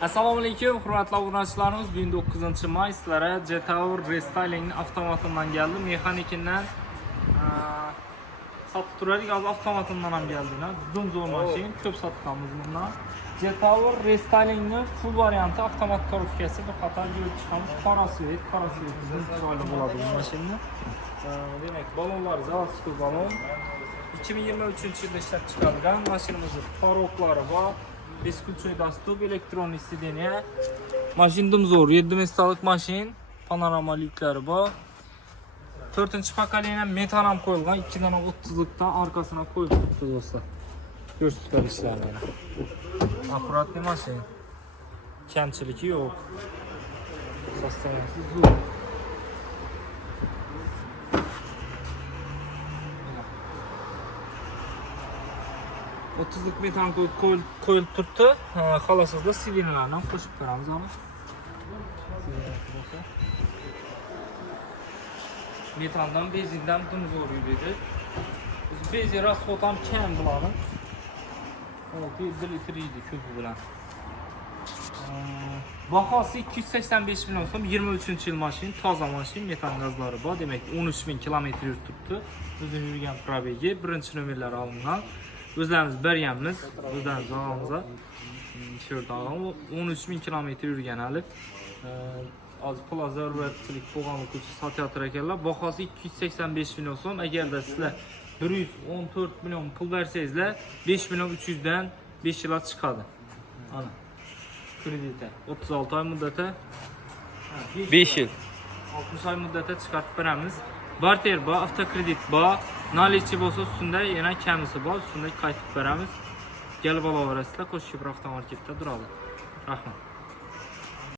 Assalomu alaykum, hurmatli obunachilarimiz. Bugun 9-may sizlarga Jetower Restyling avtomatidan geldi. Mexanikinden satib turadigan hozir avtomatidan ham geldi. Juda zo'r mashina, ko'p sotganmiz bundan. Jetower Restylingning full varianti avtomat korobkasi bir qator ko'rib chiqamiz. Qora svet chiroyli bo'ladi bu mashina. Demak, balonlar заводской balon. 2023-yilda ishlab chiqarilgan mashinamizning paroklari bor. Бескучный доступ, электронный сиденье. Машина zo'r, 7 местalik mashin, panorama lyuklari bor. 4-поколение metan ham qo'yilgan, 2 dona 30likdan orqasına qo'yib turibdi do'stlar. Ko'rsatib berishlarni. Аккуратный mashin. Kamchiligi yo'q. Sostaviyasi zo'r. Otuzluk metan koyulup turibdi. Xohlasizlar silinlarni ham qo'shib beramiz ama. Metandan, benzindan zo'r yuradi. Biz benzin rasxod ham kam bularni. 6 litr yeydi ko'pi bilan. Bahosi 285 million so'm, 23-yil mashin, toza mashin, metan gazlari bor. Demak, 13.000 kilometr yuribdi. O'zim yurgan probegi, birinchi nomerlari olingan. O'zlarimiz berganmiz, o'zlarimiz og'amizga. Sho'rda og'am 13.000 kilometr yurgan hali. Hozir pul zaruratchilik bo'lgan uchun sotayotir ekanlar. Bahosi 285 million so'm. Agarda sizlar 114 million pul bersangizlar, 5 million 300 dan 5 yilga chiqadi. Ana. Krediti 36 oy muddati 5 yil 60 oy muddatda chiqarib beramiz. Barter bor, avtokredit bor. Наличие bo'lsa ustunda yana kamisi bor, ustunda qaytib beramiz. Kelib olaverasizlar, Qo'shko'pir avtomarketda turadi. Rahmat.